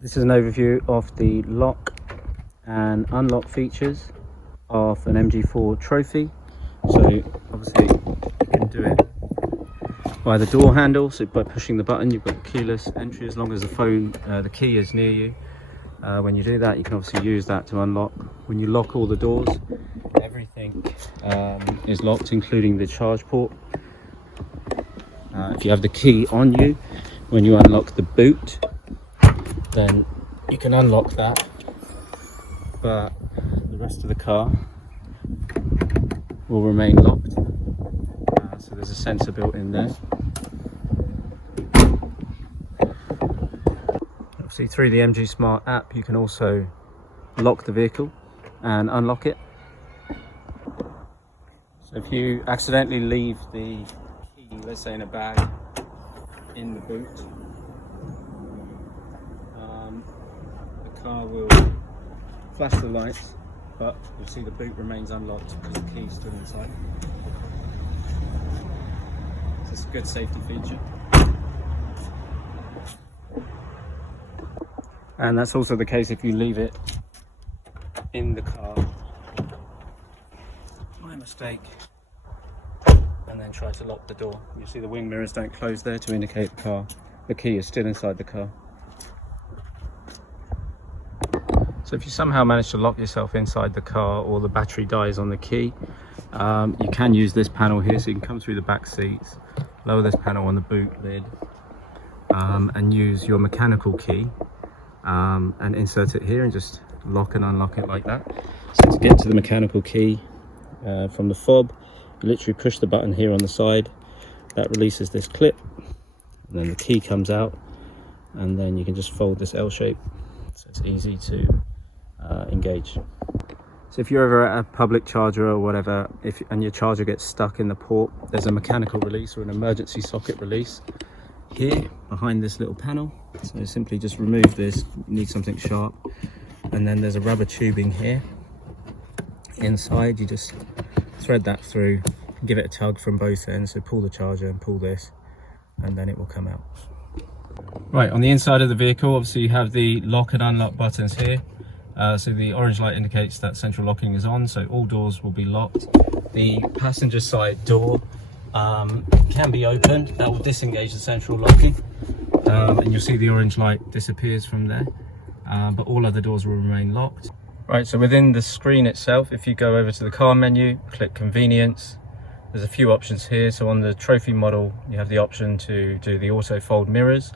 This is an overview of the lock and unlock features of an MG4 Trophy. So obviously you can do it by the door handle, so by pushing the button you've got keyless entry as long as the key is near you. When you do that, you can obviously use that to unlock. When you lock all the doors, everything is locked, including the charge port. If you have the key on you, when you unlock the boot, then you can unlock that, but the rest of the car will remain locked. So there's a sensor built in there. Obviously through the MG app you can also lock the vehicle and unlock it. So if you accidentally leave the key, let's say in a bag in the boot, the car will flash the lights, but you'll see the boot remains unlocked because the key is still inside. So it's a good safety feature. And that's also the case if you leave it in the car, my mistake, and then try to lock the door. You see the wing mirrors don't close there to indicate the key is still inside the car. So if you somehow manage to lock yourself inside the car, or the battery dies on the key, you can use this panel here. So you can come through the back seats, lower this panel on the boot lid, and use your mechanical key and insert it here and just lock and unlock it like that. So to get to the mechanical key from the fob, you literally push the button here on the side, that releases this clip, and then the key comes out, and then you can just fold this L shape, so it's easy to engage. So if you're ever at a public charger or whatever, and your charger gets stuck in the port, there's a mechanical release or an emergency socket release here behind this little panel. So simply just remove this, you need something sharp, and then there's a rubber tubing here inside. You just thread that through, give it a tug from both ends, so pull the charger and pull this, and then it will come out. Right, on the inside of the vehicle, obviously you have the lock and unlock buttons here. So the orange light indicates that central locking is on, so all doors will be locked. The passenger side door can be opened, that will disengage the central locking, and you'll see the orange light disappears from there, but all other doors will remain locked. Right, so within the screen itself, if you go over to the car menu, click convenience, there's a few options here. So on the Trophy model, you have the option to do the auto fold mirrors.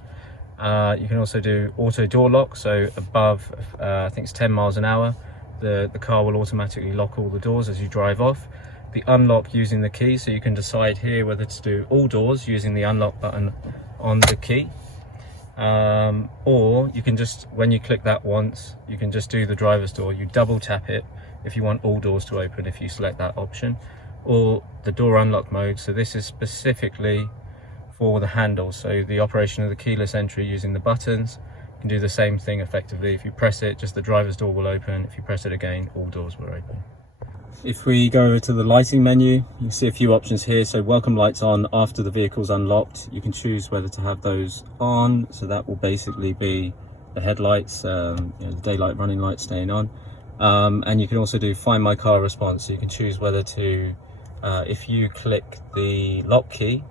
You can also do auto door lock, so above I think it's 10 miles an hour, the car will automatically lock all the doors as you drive off. The unlock using the key, so you can decide here whether to do all doors using the unlock button on the key, or you can just, when you click that once, you can just do the driver's door. You double tap it if you want all doors to open, if you select that option, or the door unlock mode. So this is specifically for the handle, so the operation of the keyless entry using the buttons. You can do the same thing effectively. If you press it, just the driver's door will open. If you press it again, all doors will open. If we go over to the lighting menu, you can see a few options here. So welcome lights on after the vehicle's unlocked. You can choose whether to have those on, so that will basically be the headlights, the daylight running lights staying on, and you can also do find my car response. So you can choose whether to, if you click the lock key,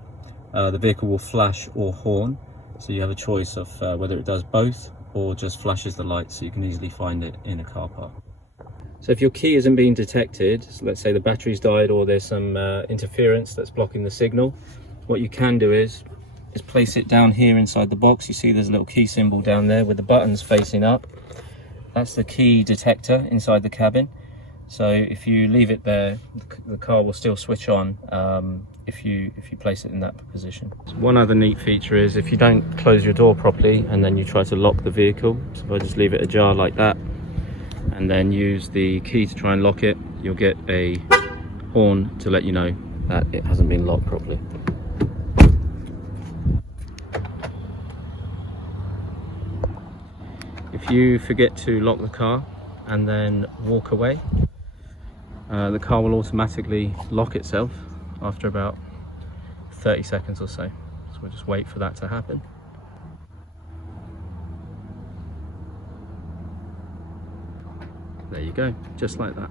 the vehicle will flash or horn, so you have a choice of whether it does both or just flashes the lights, so you can easily find it in a car park. So if your key isn't being detected, so let's say the battery's died or there's some interference that's blocking the signal, what you can do is place it down here inside the box. You see there's a little key symbol down there with the buttons facing up. That's the key detector inside the cabin. So if you leave it there, the car will still switch on if you place it in that position. One other neat feature is if you don't close your door properly and then you try to lock the vehicle, so if I just leave it ajar like that and then use the key to try and lock it, you'll get a horn to let you know that it hasn't been locked properly. If you forget to lock the car and then walk away, the car will automatically lock itself after about 30 seconds or so. So we'll just wait for that to happen. There you go, just like that.